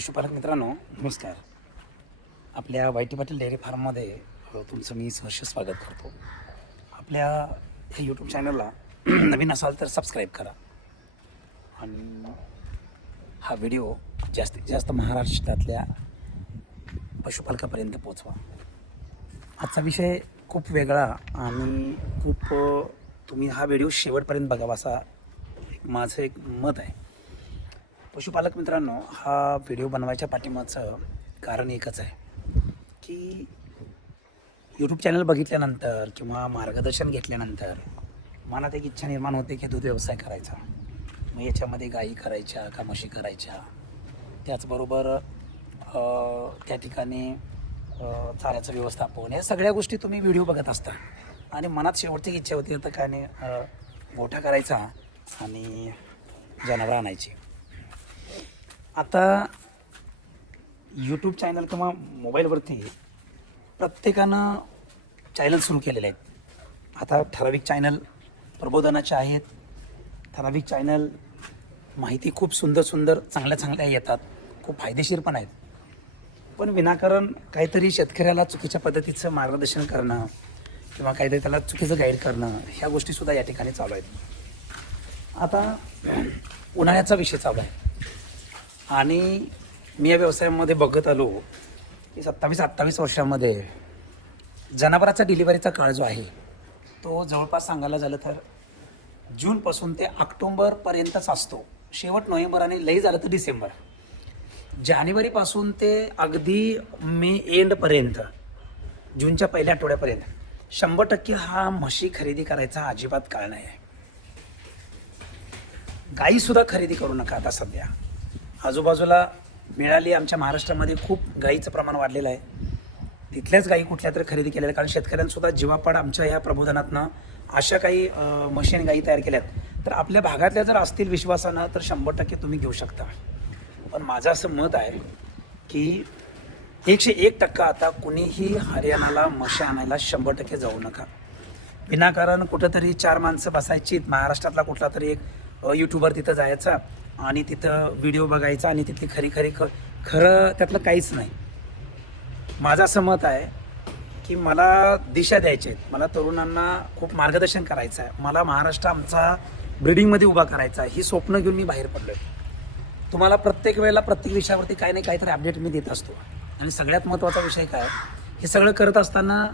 पशुपालक मित्रांनो नमस्कार. आपल्या वाईटी पाटील डेअरी फार्ममध्ये तुमचं मी सहर्ष स्वागत करतो. आपल्या हे यूट्यूब चॅनलला नवीन असाल तर सबस्क्राईब करा. आणि हा व्हिडिओ जास्तीत जास्त महाराष्ट्रातल्या पशुपालकापर्यंत पोचवा आजचा विषय खूप वेगळा आणि खूप तुम्ही हा व्हिडिओ शेवटपर्यंत बघावा असा माझं एक मत आहे. पशुपालक मित्रांनो हा व्हिडिओ बनवायच्या पाठिंबाचं कारण एकच आहे की यूट्यूब चॅनल बघितल्यानंतर किंवा मार्गदर्शन घेतल्यानंतर मनात एक इच्छा निर्माण होते की दूध व्यवसाय करायचा. मग याच्यामध्ये गायी करायच्या का म्हशी करायच्या. त्याचबरोबर त्या ठिकाणी चाऱ्याचं व्यवस्थापन या सगळ्या गोष्टी तुम्ही व्हिडिओ बघत असता. आणि मनात शेवटची इच्छा होती आता काय नाही गोठा करायचा आणि जनावरं आणायची. आता यूट्यूब चॅनल किंवा मोबाईलवरती प्रत्येकानं चॅनल सुरू केलेले आहेत. आता ठराविक चॅनल प्रबोधनाचे आहेत. ठराविक चॅनल माहिती खूप सुंदर सुंदर चांगल्या चांगल्या येतात. खूप फायदेशीर पण आहेत. पण विनाकारण काहीतरी शेतकऱ्याला चुकीच्या पद्धतीचं मार्गदर्शन करणं किंवा काहीतरी त्याला चुकीचं गाईड करणं ह्या गोष्टीसुद्धा या ठिकाणी चालू आहेत. आता उन्हाळ्याचा विषय चालू आहे. आणि मी या व्यवसायामध्ये बघत आलो की सत्तावीस अठ्ठावीस वर्षामध्ये जनावराचा डिलिव्हरीचा काळ जो आहे तो जवळपास सांगायला झालं तर जूनपासून ते ऑक्टोंबरपर्यंतच असतो. शेवट नोव्हेंबर आणि लई झालं तर डिसेंबर. जानेवारीपासून ते अगदी मे एंडपर्यंत जूनच्या पहिल्या आठवड्यापर्यंत शंभर टक्के हा म्हशी खरेदी करायचा अजिबात काळ नाही. आहे गाईसुद्धा खरेदी करू नका आता सध्या. आजूबाजूला मिळाली आमच्या महाराष्ट्रामध्ये खूप गाईचं प्रमाण वाढलेलं आहे. तिथल्याच गाई कुठल्या तरी खरेदी केलेल्या कारण शेतकऱ्यांसुद्धा जीवापाड आमच्या या प्रबोधनातनं अशा काही मशीन गाई तयार केल्यात. तर आपल्या भागातल्या जर असतील विश्वासानं तर शंभर टक्के तुम्ही घेऊ शकता. पण माझं असं मत आहे की एकशे एक टक्का आता कुणीही हरियाणाला म्हशी आणायला शंभर टक्के जाऊ नका. विनाकारण कुठंतरी चार माणसं बसायची महाराष्ट्रातला कुठला तरी एक यूट्यूबर तिथं जायचा. आणि तिथं व्हिडिओ बघायचा आणि तिथली खरी खरी ख खरं त्यातलं काहीच नाही. माझं असं मत आहे की मला दिशा द्यायच्या आहेत. मला तरुणांना खूप मार्गदर्शन करायचं आहे. मला महाराष्ट्र आमचा ब्रिडिंगमध्ये उभा करायचा आहे. ही स्वप्न घेऊन मी बाहेर पडलो आहे तुम्हाला प्रत्येक वेळेला प्रत्येक विषयावरती काही नाही काहीतरी अपडेट मी देत असतो. आणि सगळ्यात महत्त्वाचा विषय काय हे सगळं करत असताना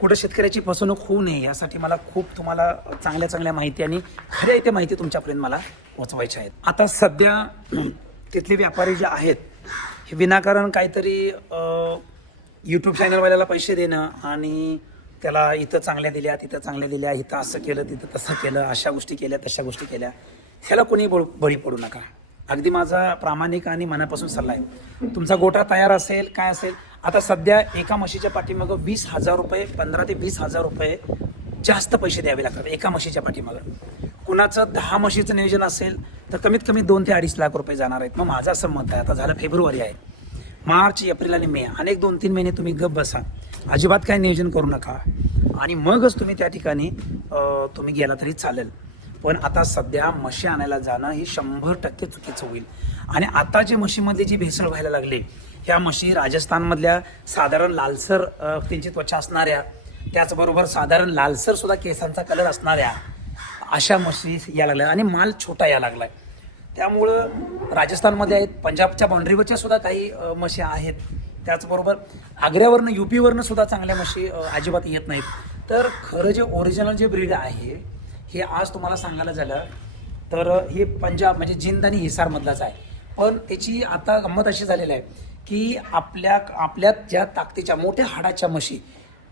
कुठं शेतकऱ्याची फसवणूक होऊ नये यासाठी मला खूप तुम्हाला चांगल्या चांगल्या माहिती आणि खऱ्या इथे माहिती तुमच्यापर्यंत मला पोचवायच्या आहेत. आता सध्या तिथले व्यापारी जे आहेत हे विनाकारण काहीतरी यूट्यूब चॅनलवाल्याला पैसे देणं आणि त्याला इथं चांगल्या दिल्या तिथं चांगल्या दिल्या इथं असं केलं तिथं तसं केलं अशा गोष्टी केल्या तशा गोष्टी केल्या ह्याला कोणी बळ बळी पडू नका. अगदी माझा प्रामाणिक आणि मनापासून सल्ला आहे. तुमचा गोठा तयार असेल काय असेल आता सध्या एका म्हशीच्या पाठीमागं वीस हजार रुपये पंधरा ते वीस हजार रुपये जास्त पैसे द्यावे लागतात एका म्हशीच्या पाठीमागं. कुणाचं दहा म्हशीचं नियोजन असेल तर कमीत कमी दोन ते अडीच लाख रुपये जाणार आहेत. मग माझं असं मत आहे. आता झालं फेब्रुवारी आहे. मार्च एप्रिल आणि मे अनेक दोन तीन महिने तुम्ही गप बसा. अजिबात काय नियोजन करू नका. आणि मगच तुम्ही त्या ठिकाणी तुम्ही गेला तरी चालेल. पण आता सध्या म्हशी आणायला जाणं ही शंभर टक्के चुकीचं होईल. आणि आता जे म्हशीमधली जी भेसळ व्हायला लागली ह्या म्हशी राजस्थानमधल्या साधारण लालसर त्यांची त्वचा असणाऱ्या त्याचबरोबर साधारण लालसर सुद्धा केसांचा कलर असणाऱ्या अशा म्हशी या लागल्या आणि माल छोटा या लागलाय. त्यामुळं राजस्थानमध्ये आहेत पंजाबच्या बाउंड्रीवरच्या सुद्धा काही म्हशी आहेत. त्याचबरोबर आग्र्यावरनं युपीवरनं सुद्धा चांगल्या म्हशी अजिबात येत नाहीत. तर खरं जे ओरिजिनल जे ब्रीड आहे हे आज तुम्हाला सांगायला झालं तर हे पंजाब म्हणजे जिंद आणि हिसारमधलाच आहे. पण त्याची आता गंमत अशी झालेली आहे की आपल्या आपल्या ज्या ताकदीच्या मोठ्या हाडाच्या म्हशी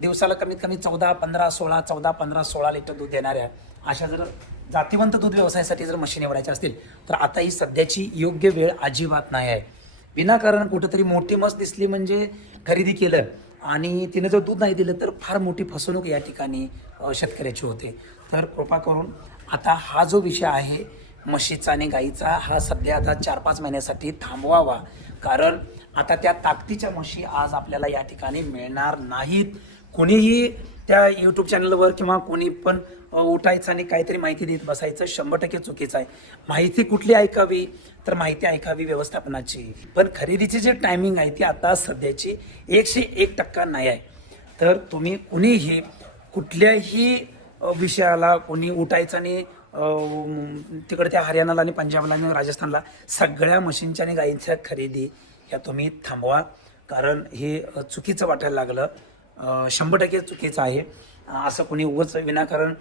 दिवसाला कमीत कमी चौदा पंधरा सोळा चौदा पंधरा सोळा लिटर दूध देणाऱ्या अशा जर जातीवंत दूध व्यवसायासाठी जर मशीन निवडायच्या असतील तर आता ही सध्याची योग्य वेळ अजिबात नाही आहे. विनाकारण कुठंतरी मोठी मस दिसली म्हणजे खरेदी केलं आणि तिने जर दूध नाही दिलं तर फार मोठी फसवणूक या ठिकाणी शेतकऱ्याची होते. तर कृपा करून आता हा जो विषय आहे म्हशीचा आणि गाईचा हा सध्या आता चार पाच महिन्यासाठी थांबवावा. कारण आता त्या ताकदीच्या म्हशी आज आपल्याला या ठिकाणी मिळणार नाहीत. कोणीही त्या यूट्यूब चॅनलवर किंवा कोणी पण उठायचं आणि काहीतरी माहिती देत बसायचं शंभर टक्के चुकीचं आहे. माहिती कुठली ऐकावी? तर माहिती ऐकावी व्यवस्थापनाची. पण खरेदीची जे टायमिंग आहे ती आता सध्याची एकशे एक टक्का नाही आहे. तर तुम्ही कुणीही कुठल्याही विषयाला कोणी उठायचं आणि तिकडे त्या हरियाणाला आणि पंजाबला आणि राजस्थानला सगळ्या मशीनच्या आणि गायींच्या खरेदी या तुम्ही थांबवा. कारण हे चुकीचं वाटायला लागलं. शंभर टक्के चुकीचं आहे. असं कोणी उगच विनाकारण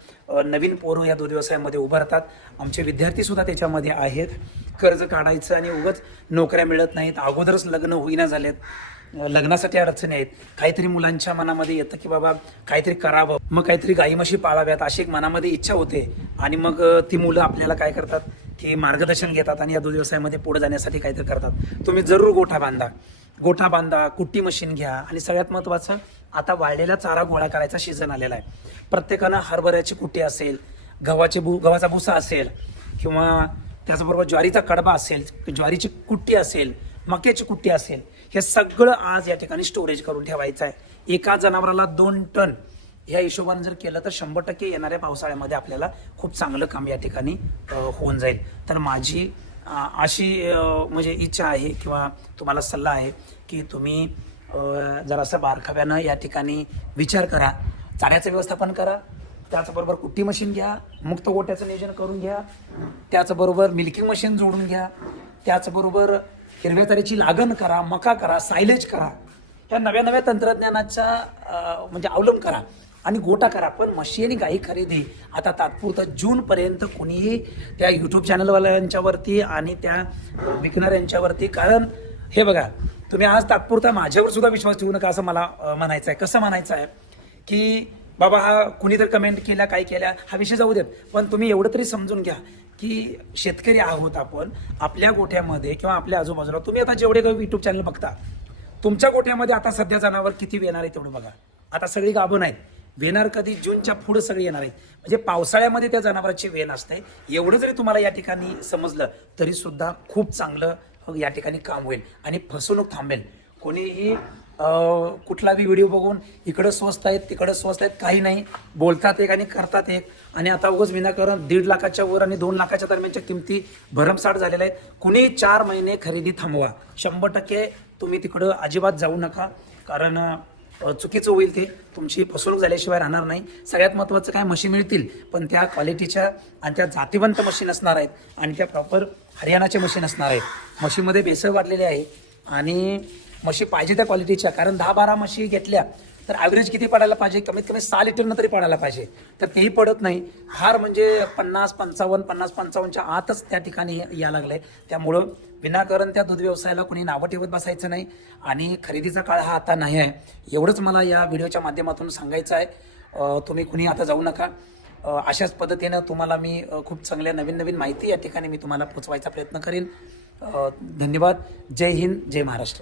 नवीन पोरं या दूध व्यवसायामध्ये उभारतात आमचे विद्यार्थी सुद्धा त्याच्यामध्ये आहेत. कर्ज काढायचं आणि उगाच नोकऱ्या मिळत नाहीत. अगोदरच लग्न होईना झालेत. लग्नासाठी अडचणी आहेत. काहीतरी मुलांच्या मनामध्ये येतं की बाबा काहीतरी करावं. मग काहीतरी गाई म्हशी पाळाव्यात अशी एक मनामध्ये इच्छा होते. आणि मग ती मुलं आपल्याला काय करतात? की मार्गदर्शन घेतात आणि या दूध व्यवसायामध्ये पुढे जाण्यासाठी काहीतरी करतात. तुम्ही जरूर गोठा बांधा. गोठा बांधा कुट्टी मशीन घ्या आणि सगळ्यात महत्त्वाचं आता वाळलेला चारा गोळा करायचा सीझन आलेला आहे. प्रत्येकानं हरभऱ्याची कुट्टी असेल गव्हाचे भू गव्हाचा भुसा असेल किंवा त्याचबरोबर ज्वारीचा कडबा असेल ज्वारीची कुट्टी असेल मक्याची कुट्टी असेल हे सगळं आज या ठिकाणी स्टोरेज करून ठेवायचं आहे. एका जनावराला दोन टन ह्या हिशोबाने जर केलं तर शंभर टक्के येणाऱ्या पावसाळ्यामध्ये आपल्याला खूप चांगलं काम या ठिकाणी होऊन जाईल. तर माझी अशी म्हणजे इच्छा आहे किंवा तुम्हाला सल्ला आहे की तुम्ही जरासं बारकाव्यानं या ठिकाणी विचार करा. चाऱ्याचं व्यवस्थापन करा. त्याचबरोबर कुट्टी मशीन घ्या. मुक्त गोट्याचं नियोजन करून घ्या. त्याचबरोबर मिल्किंग मशीन जोडून घ्या. त्याचबरोबर हिरव्या तऱ्हेची लागण करा मका करा सायलेज करा. ह्या नव्या नव्या तंत्रज्ञानाचा म्हणजे अवलंब करा. आणि गोटा करा पण म्हशी आणि गाई खरेदी. आता तात्पुरतं जूनपर्यंत कोणीही त्या यूट्यूब चॅनलवाल्यांच्यावरती आणि त्या विकणाऱ्यांच्यावरती कारण हे बघा तुम्ही आज तात्पुरता माझ्यावर सुद्धा विश्वास ठेवू नका असं मला म्हणायचं आहे कसं म्हणायचं आहे की बाबा हा कुणी तर कमेंट केल्या काय केल्या हा विषय जाऊ देत. पण तुम्ही एवढं तरी समजून घ्या की शेतकरी आहोत आपण आपल्या गोठ्यामध्ये किंवा आपल्या आजूबाजूला तुम्ही आता जेवढे काही यूट्यूब चॅनल बघता तुमच्या गोठ्यामध्ये आता सध्या जनावर किती येणार आहे तेवढं बघा. आता सगळी गाभण आहेत. वेणार कधी? जूनच्या पुढे सगळे येणार आहेत. म्हणजे पावसाळ्यामध्ये त्या जनावरांची वेन असते. एवढं जरी तुम्हाला या ठिकाणी समजलं तरी सुद्धा खूप चांगलं या ठिकाणी काम होईल. आणि फसवणूक थांबेल. कोणीही कुठलाही कुठला व्हिडिओ बघून इकडं स्वस्त आहेत तिकडं स्वस्त आहेत काही नाही. बोलतात एक आणि करतात एक. आणि आता उगच विनाकारण दीड लाखाच्या वर आणि दोन लाखाच्या दरम्यानच्या किमती भरमसाठ झालेल्या आहेत. कुणीही चार महिने खरेदी थांबवा. शंभर टक्के तुम्ही तिकडं अजिबात जाऊ नका. कारण चुकीचं होईल ते. तुमची फसवणूक झाल्याशिवाय राहणार नाही. सगळ्यात महत्त्वाचं काय मशीन मिळतील पण त्या क्वालिटीच्या आणि त्या जातीवंत मशीन असणार आहेत आणि त्या प्रॉपर हरियाणाचे मशीन असणार आहेत. मशीनमध्ये भेसळ वाढलेली आहे आणि म्हशी पाहिजे त्या क्वालिटीच्या कारण दहा बारा म्हशी घेतल्या तर ॲव्हरेज किती पडायला पाहिजे? कमीत कमी सहा लिटरनं तरी पडायला पाहिजे. तर तेही पडत नाही. फार म्हणजे पन्नास पंचावन्न पन्नास पंचावन्नच्या आतच त्या ठिकाणी या लागलंय. त्यामुळं विनाकारण त्या दूध व्यवसायाला कोणी नावं ठेवत बसायचं नाही आणि खरेदीचा काळ हा आता नाही आहे. एवढंच मला या व्हिडिओच्या माध्यमातून सांगायचं आहे. तुम्ही कुणी आता जाऊ नका. अशाच पद्धतीनं तुम्हाला मी खूप चांगल्या नवीन नवीन माहिती या ठिकाणी मी तुम्हाला पोचवायचा प्रयत्न करेन. धन्यवाद. जय हिंद जय महाराष्ट्र.